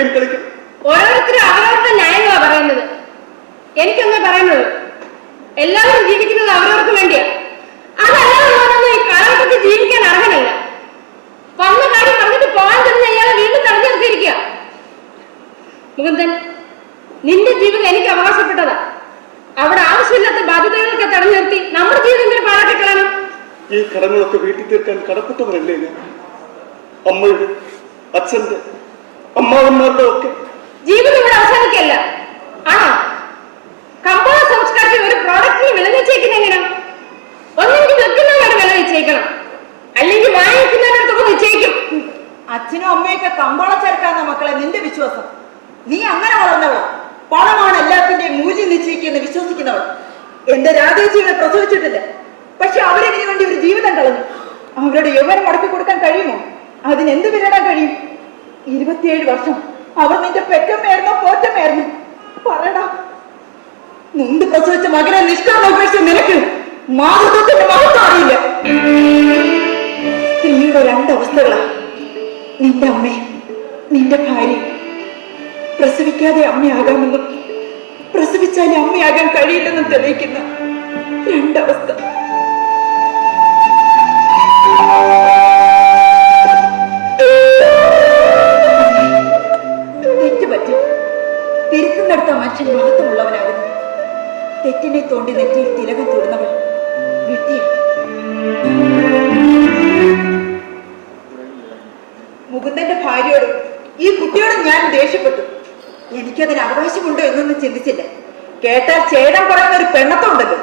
Game കളിക്കും ഓരോരുത്തരും അവരവരുടെ ന്യായങ്ങളാ പറയുന്നത്. എനിക്കൊന്നേ പറയുന്നത് എല്ലാവരും ജീവിക്കുന്നത് അവരവർക്ക് വേണ്ടിയാ. അതല്ലാതെ ഈ കാലഘട്ടത്തിൽ ജീവിക്കാൻ അർഹനല്ല. വന്ന കാര്യം പറഞ്ഞിട്ട് പോകാൻ തന്നെ അയാളെ വീണ്ടും തെരഞ്ഞെടുത്തിരിക്കുക മുകുന്ദൻ നിന്റെ ജീവിതം എനിക്ക് അവകാശപ്പെട്ടതാ. അവിടെ ആവശ്യമില്ലാത്ത ബാധ്യതകളൊക്കെ തെരഞ്ഞെടുത്തി നമ്മുടെ ജീവിതം എന്തൊരു പാഴാക്കി കളയണം. ഈ കടങ്ങളൊക്കെ വീട്ടിൽ തീർക്കാൻ കടപ്പെട്ടവരല്ലേ ഞാൻ? അമ്മയുടെ അച്ഛന്റെ അമ്മാവന്മാരുടെ ഒക്കെ. ജീവിതം ഇവിടെ അവസാനിക്കല്ല ആണോ? കമ്പോള സംസ്കാരത്തിൽ ഒരു പ്രോഡക്റ്റിന് വില നിശ്ചയിക്കുന്ന എങ്ങനെ ഒന്നെങ്കിൽ വെക്കുന്നവരുടെ വില നിശ്ചയിക്കണം അല്ലെങ്കിൽ വാങ്ങിക്കുന്നവരുടെ നിശ്ചയിക്കും അച്ഛനും അമ്മയൊക്കെ കമ്പോള ചേർക്കാന്ന മക്കളെ നിന്റെ വിശ്വാസം. നീ അങ്ങനെ വളർന്നവളോ. പണമാണ് എല്ലാത്തിന്റെയും മൂല്യം നിശ്ചയിക്കുന്ന വിശ്വസിക്കുന്നവൾ. എന്റെ രാധേച്ചികളെ പ്രസവിച്ചിട്ടില്ല. പക്ഷെ അവരെങ്ങനെ വേണ്ടി ഒരു ജീവിതം കളഞ്ഞു? അവരുടെ യൗവനം മുടക്കി കൊടുക്കാൻ കഴിയുമോ? അതിനെന്ത് വിലടാൻ കഴിയും? ഇരുപത്തിയേഴ് വർഷം അവർ നിന്റെ പെറ്റമ്മയായിരുന്നോ പോറ്റമ്മയായിരുന്നു? പറയടാ. നിന്ത് പ്രസവിച്ച മകനെ ഉപേക്ഷിച്ച നിനക്ക് മാതൃത്വത്തിന്റെ മഹത്വം അറിയില്ല. സ്ത്രീയുടെ രണ്ടവസ്ഥകളാ നിന്റെ അമ്മേ നിന്റെ ഭാര്യ. പ്രസവിക്കാതെ അമ്മയാകാമെന്നും പ്രസവിച്ചാലേ അമ്മയാകാൻ കഴിയില്ലെന്നും തെളിയിക്കുന്ന രണ്ടവസ്ഥ. തോണ്ടി നെറ്റിയിൽ തിലകം തൊടുന്നവൾ വിട്ടിയാണ് മുകുന്ദന്റെ ഭാര്യയോട് ഈ കുട്ടിയോട് ഞാൻ ദേഷ്യപ്പെട്ടു. എനിക്കതിന് അവകാശമുണ്ടോ എന്നൊന്നും ചിന്തിച്ചില്ല. കേട്ടാൽ ചേടം പറയുന്ന ഒരു പെണ്ണത്തുണ്ടല്ലോ.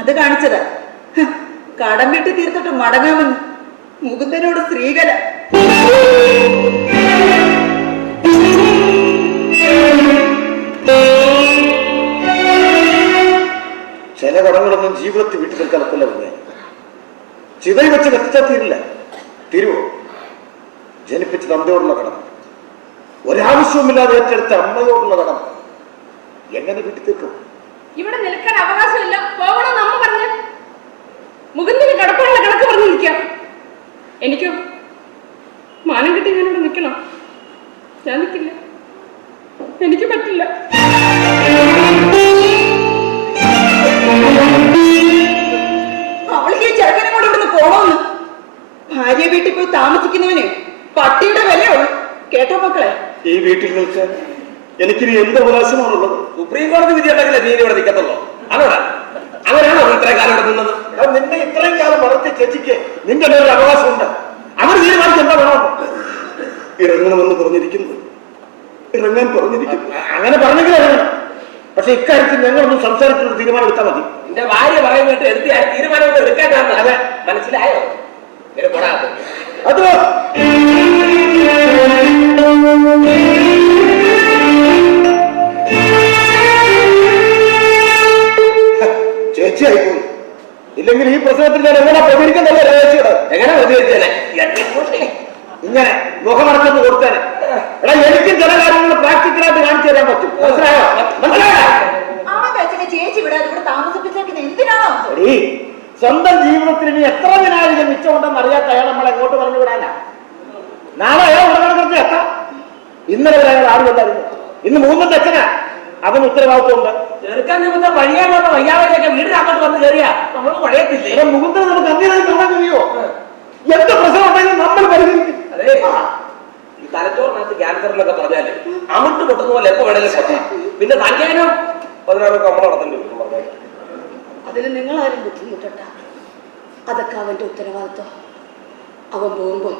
അത് കാണിച്ചതാ. കടം വെട്ടി തീർത്തിട്ട് മടങ്ങാമെന്ന് മുകുന്ദനോട് സ്ത്രീകല. ചില കടങ്ങളൊന്നും ജീവിതത്തിൽ വീട്ടിൽ നിൽക്കാൻ ഒക്കില്ല പിന്നെ ചിതയിൽ വെച്ച് കത്തിച്ചാൽ തീരില്ല. തീരുവോ? ജനിപ്പിച്ച തന്തയോടുള്ള കടം ഒരാവശ്യവുമില്ലാതെ ഏറ്റെടുത്ത അമ്മയോടുള്ള കടം എങ്ങനെ വീട്ടിൽ തീർക്കും? ഇവിടെ നിൽക്കാൻ അവകാശമില്ല. പോകണം നമ്മ പറഞ്ഞു. മുകുന്ദിന് കടപ്പുള്ള കണക്ക് പറഞ്ഞു നിൽക്കാം എനിക്കോ മാനം കിട്ടി ഞാനിവിടെ നിൽക്കണം. ഞാൻ നിൽക്കില്ല. എനിക്ക് പറ്റില്ല. വീട്ടിൽ പോയി താമസിക്കുന്നവന് പട്ടിയുടെ വിലയുള്ളൂ. കേട്ടോ മക്കളെ? ഈ വീട്ടിൽ നിൽക്കാൻ എനിക്ക് എന്ത് അവകാശമാണുള്ളത് സുപ്രീം കോടതി വിധി ഉണ്ടെങ്കിലേ നീ ഇവിടെ നിൽക്കത്തുള്ളൂ. അതോടാ അവരാണോ ഇത്രയും കാലം ഇവിടെ നിന്നത്? നിന്നെ ഇത്രയും കാലം വളർത്തി ചേച്ചിക്ക് നിന്റെ മേലൊരു അവകാശമുണ്ട്. അവർ തീരുമാനിച്ച് എന്താ വേണം? ഇറങ്ങണമെന്ന് പറഞ്ഞിരിക്കുന്നു. ഇറങ്ങാൻ പറഞ്ഞിരിക്കുന്നു. അങ്ങനെ പറഞ്ഞെങ്കിലും ഇറങ്ങണം. പക്ഷെ ഇക്കാര്യത്തിൽ ഞങ്ങളൊന്നും സംസാരിച്ചൊരു തീരുമാനം എടുത്താൽ മതി. എന്റെ ഭാര്യ പറയുന്നിട്ട് എടുത്ത് തീരുമാനം എടുക്കാൻ അതെ. മനസ്സിലായോ? അത് ചേച്ചിയായിപ്പോയി ഇല്ലെങ്കിൽ ഈ പ്രശ്നത്തിൽ ഞാൻ എങ്ങനെ പ്രതികരിക്കുന്നല്ലേ ചേച്ചിയുടെ എങ്ങനെ പ്രതികരിച്ചേനെ ഇങ്ങനെ മുഖമടച്ചൊന്ന് കൊടുത്തേനെ. എടാ എനിക്കും ചില കാര്യങ്ങൾ പ്രാക്ടിക്കലായിട്ട് കാണിച്ചു തരാൻ പറ്റും. മനസ്സിലായോ? മനസ്സിലായോ? ചേച്ചി? ഇവിടെ താമസിപ്പിച്ചേക്കുന്നത് എന്തിനാണോ? സ്വന്തം ജീവിതത്തിൽ ഇനി എത്ര വിനാഴിക മിച്ചമുണ്ടെന്ന് അറിയാത്ത അയാൾ നമ്മളെ എങ്ങോട്ട് പറഞ്ഞു വിടാനാ? നാളെ അയാൾ ഉടനെ എത്താം. ഇന്നലെ വരെ അയാൾ ആരുമല്ലായിരുന്നു. ഇന്ന് മൂന്നും അച്ഛനാ. അതിന് ഉത്തരവാദിത്വമുണ്ട്. ചെറുക്കാൻ നിമിത്തം വഴിയാൻ വന്ന വയ്യാവലിയൊക്കെ വീടിനകത്തോട്ട് വന്ന് കയറിയാ? നമ്മൾ പഴയത്തില്ലേ ഇവിടെ മുകുന്ദന് നമുക്ക് അങ്ങനെ കാണാൻ കഴിയുമോ? എന്ത് പ്രശ്നം ഉണ്ടെങ്കിലും നമ്മൾ പരിഹരിക്കും. അതെ. ഈ തലച്ചോറിനകത്ത് ക്യാൻസർ എന്നൊക്കെ പറഞ്ഞാൽ അമിട്ട് പൊട്ടുന്ന പോലെ എപ്പോ വേണേലും പിന്നെ തഞ്ചാനും പതിനാറൊക്കെ നമ്മൾ നടത്തേണ്ടി വരും പറഞ്ഞാൽ അതിന് നിങ്ങളാരും ബുദ്ധിമുട്ടണ്ട. അതൊക്കെ അവന്റെ ഉത്തരവാദിത്വം. അവൻ പോകുമ്പോൾ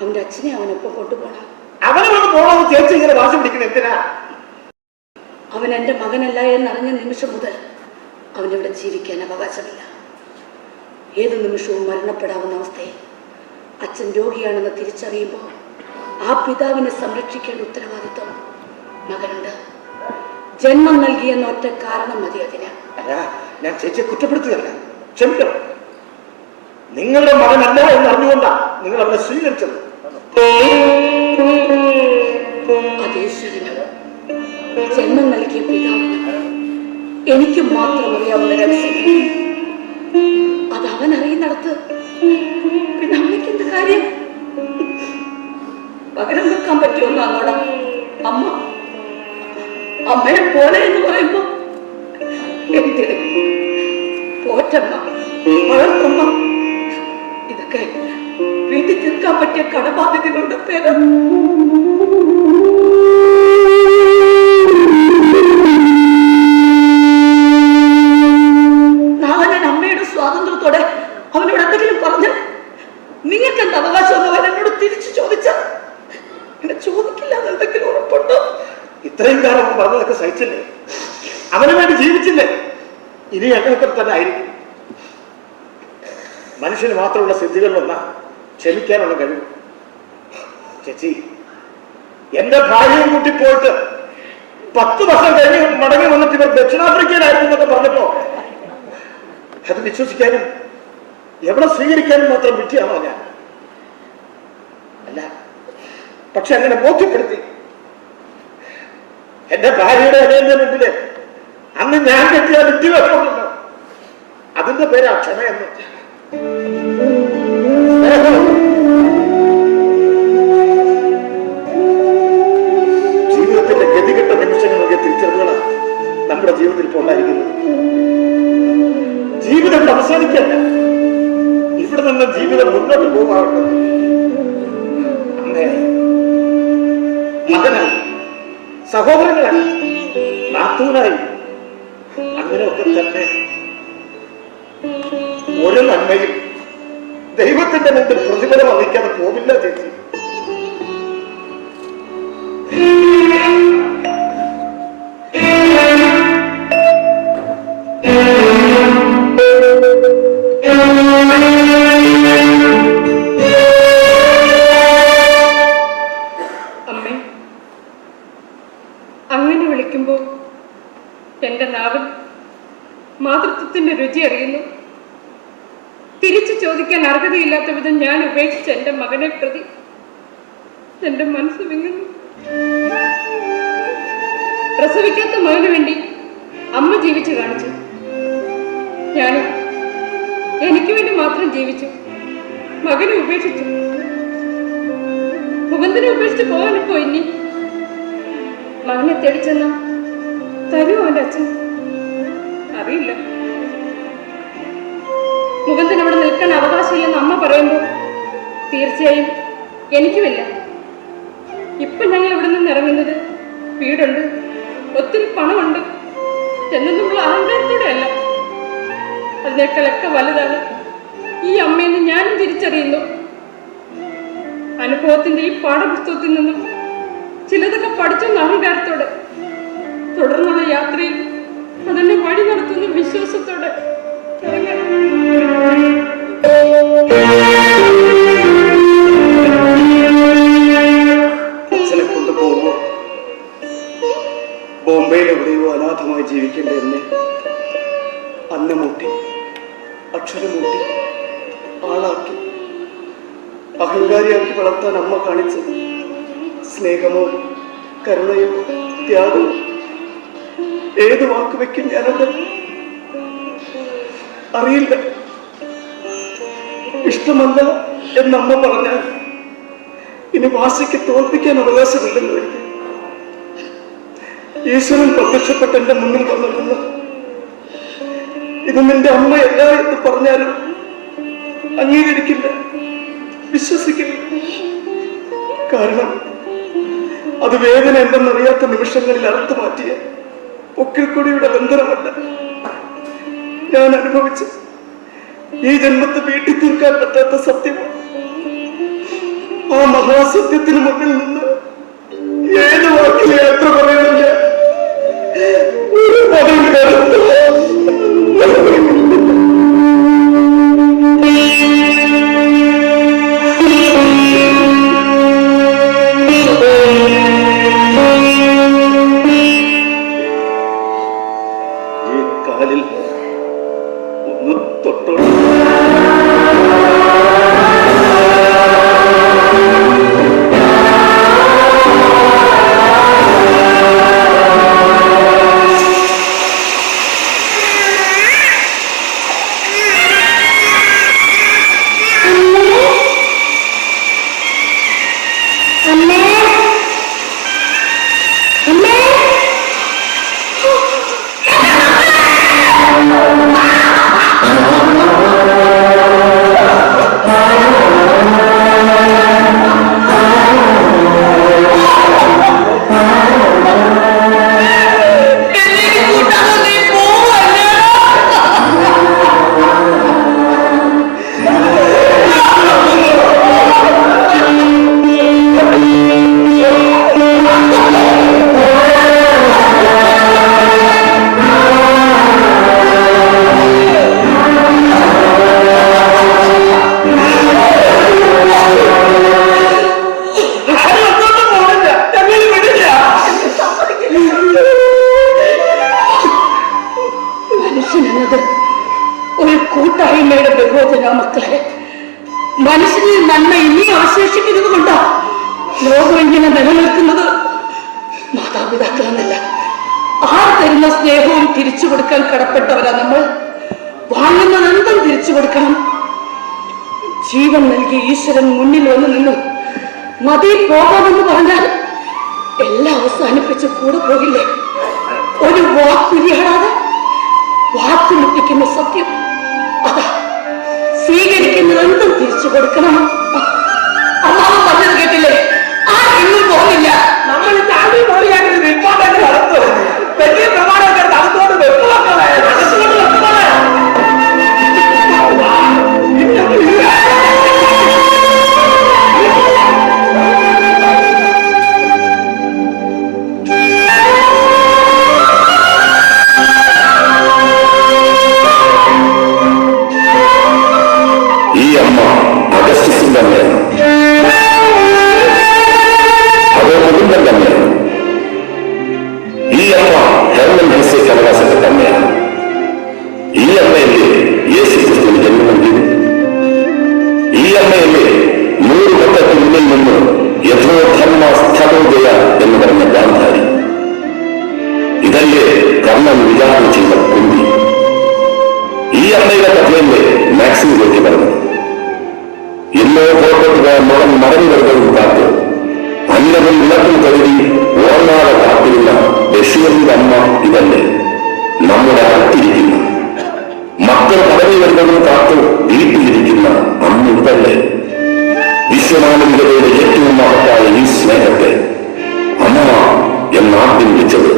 അവന്റെ അച്ഛനെ അവനൊപ്പം കൊണ്ടുപോകണം. അവനെ വന്ന് പോകണമെന്ന് ചേച്ചി ഇങ്ങനെ വാശി പിടിക്കണം എന്തിനാ? അവൻ എന്റെ മകനല്ല എന്നറിഞ്ഞ നിമിഷം മുതൽ അവനിവിടെ ജീവിക്കാൻ അവകാശമില്ല. ഏത് നിമിഷവും മരണപ്പെടാവുന്ന അവസ്ഥയിൽ അച്ഛൻ രോഗിയാണെന്ന് തിരിച്ചറിയുമ്പോൾ ആ പിതാവിനെ സംരക്ഷിക്കേണ്ട ഉത്തരവാദിത്വം മകനുണ്ട്. ജന്മം നൽകിയെന്ന ഒറ്റ കാരണം മതി അതിന്. ഞാൻ ചേച്ചിയെ കുറ്റപ്പെടുത്തുകയല്ല. ക്ഷമിക്കണം. നിങ്ങളുടെ മകനല്ല എന്ന് അറിഞ്ഞുകൊണ്ടാ നിങ്ങൾ അവനെ സ്വീകരിച്ചത്. ജന്മം നൽകിയ പിതാവിന് എനിക്ക് മാത്രം അറിയാവുന്ന രഹസ്യം അത് അവൻ അറിയുന്നിടത്ത് പിന്നെ അമ്മയ്ക്ക് എന്ത് കാര്യം? പകരം വെക്കാൻ പറ്റുമെന്നാണോടാ അമ്മ അമ്മയെ പോലെ എന്ന് പറയുമ്പോ എന്തിന് പോറ്റമ്മ വളർത്തമ്മ ഇതൊക്കെ വീട്ടിൽ തീർക്കാൻ പറ്റിയ കടബാധ്യതകളുടെ പേര് ക്ഷമിക്കാനുള്ള കഴിവ്. ചേച്ചി എന്റെ ഭാര്യയും കൂട്ടി പോയിട്ട് പത്ത് വർഷം കഴിഞ്ഞ് മടങ്ങി വന്നിട്ട് ഇവർ ദക്ഷിണാഫ്രിക്കയിലായിരുന്നു എന്നൊക്കെ പറഞ്ഞപ്പോ അത് വിശ്വസിക്കാനും എവിടെ സ്വീകരിക്കാനും മാത്രം വിട്ടിയാണോ ഞാൻ? അല്ല പക്ഷെ അങ്ങനെ ബോധ്യപ്പെടുത്തി. എന്റെ ഭാര്യയുടെ അനിയന്റെ മുമ്പിൽ അന്ന് ഞാൻ കെട്ടിയ വിദ്യാഭ്യാസമുണ്ടല്ലോ അതിന്റെ പേരാ ക്ഷമയെന്ന്. അങ്ങനെയൊക്കെ തന്നെ ഒരു നന്മയും ദൈവത്തിന്റെ മുമ്പിൽ പ്രതിഫലം അറിയിക്കാതെ പോവില്ല ചേച്ചി. അങ്ങനെ വിളിക്കുമ്പോൾ എന്റെ നാവിൽ മാതൃത്വത്തിന്റെ രുചി അറിയുന്നു. തിരിച്ചു ചോദിക്കാൻ അർഹതയില്ലാത്ത വിധം ഞാൻ ഉപേക്ഷിച്ച എന്റെ മകനെ പ്രതി എന്റെ മനസ്സ് വിങ്ങുന്നു. പ്രസവിക്കാത്ത മകന് വേണ്ടി അമ്മ ജീവിച്ചു കാണിച്ചു. ഞാനും എനിക്ക് വേണ്ടി മാത്രം ജീവിച്ചു. മകനെ ഉപേക്ഷിച്ചു. മുഖന്തിനെ ഉപേക്ഷിച്ച് പോകാനിപ്പോ ഇനി? മകനെ തെളിച്ചെന്ന തരൂ അവന്റെ അച്ഛൻ? അറിയില്ല. മുഖന്തിന് അവിടെ നിൽക്കാൻ അവകാശമില്ലെന്ന് അമ്മ പറയുമ്പോൾ തീർച്ചയായും എനിക്കുമില്ല. ഇപ്പൊ ഞങ്ങൾ ഇവിടെ നിന്ന് ഇറങ്ങുന്നത് വീടുണ്ട്. ഒത്തിരി പണമുണ്ട്. എന്നൊന്നുള്ള അഹങ്കാരത്തോടെ അല്ല. അതിനേക്കാളൊക്കെ വലുതാണ്. ഈ അമ്മയെന്ന് ഞാനും തിരിച്ചറിയുന്നു. അനുഭവത്തിന്റെ ഈ പാഠപുസ്തകത്തിൽ നിന്നും ചിലതൊക്കെ പഠിച്ചെന്ന അഹങ്കാരത്തോടെ തുടർന്നുള്ള യാത്രയിൽ അതെന്നെ വഴി നടത്തുന്ന വിശ്വാസത്തോടെ ബോംബെയിൽ എവിടെയോ അനാഥമായി ജീവിക്കേണ്ട എന്നെ അന്നമൂട്ടി അക്ഷരമൂട്ടി ആളാക്കി അഹങ്കാരിയാക്കി വളർത്താൻ അമ്മ കാണിച്ച സ്നേഹമോ കരുണയോ ത്യാഗമോ? ഏത് വാക്ക് വെക്കും ഞാനത്? അറിയില്ല. ഇഷ്ടമല്ല എന്നമ്മ പറഞ്ഞാൽ ഇനി വാശിക്ക് തോൽപ്പിക്കാൻ അവകാശമില്ലെന്ന് എനിക്ക് ഈശ്വരൻ പ്രത്യക്ഷപ്പെട്ട് എന്റെ മുന്നിൽ വന്നിരുന്നു ഇത് നിന്റെ അമ്മയല്ല എന്ന് പറഞ്ഞാലും അംഗീകരിക്കില്ല വിശ്വസിക്കില്ല. കാരണം അത് വേദന എന്തെന്നറിയാത്ത നിമിഷങ്ങളിൽ അറുത്തു പൊക്കിൽക്കൊടിയുടെ ബന്ധനമല്ല. ഞാൻ അനുഭവിച്ച ഈ ജന്മത്തെ വീട്ടിൽ തീർക്കാൻ പറ്റാത്ത സത്യം ആ മഹാസത്യത്തിന് മുന്നിൽ നിന്ന് ഏത് വാക്കിൽ യാത്ര പറയുന്നില്ല ഒരു പദം കരുത്തില്ല. ഈ മനുഷ്യൻ എന്നത് ഒരു കൂട്ടായ്മയുടെ ബഹോദര മക്കളെ. മനുഷ്യനിൽ നന്മ ഇനി അവശേഷിക്കുന്നത് കൊണ്ടാ ലോകം ഇങ്ങനെ നിലനിൽക്കുന്നത്? മാതാപിതാക്കളെന്നല്ല ആർ തരുന്ന സ്നേഹവും തിരിച്ചു കൊടുക്കാൻ കടപ്പെട്ടവരാ നമ്മൾ? വാങ്ങുന്ന എന്തും തിരിച്ചു കൊടുക്കണം. ജീവൻ നൽകി ഈശ്വരൻ മുന്നിൽ വന്നു നിന്നു മതി പോകാമെന്ന് പറഞ്ഞാൽ എല്ലാം അവസാനിപ്പിച്ച് കൂടെ പോകില്ലേ? ഒരു വാക്കുരിയാടാതെ വാക്ക് മുട്ടിക്കുന്ന സത്യം. അതാ സ്വീകരിക്കുന്നതെന്തും തിരിച്ചു കൊടുക്കണം. അമ്മ ഇതല്ലേ? നമ്മുടെ അടുത്തിരിക്കുന്ന മക്കൾ വളരെ വരുന്നതും കാത്ത് വീട്ടിലിരിക്കുന്ന അന്ന് ഇതല്ലേ? വിശ്വമാനവികതയുടെ ഏറ്റവും മഹത്തായ ഈ സ്നേഹത്തെ അമ്മ എന്നാദ്യം വിളിച്ചത്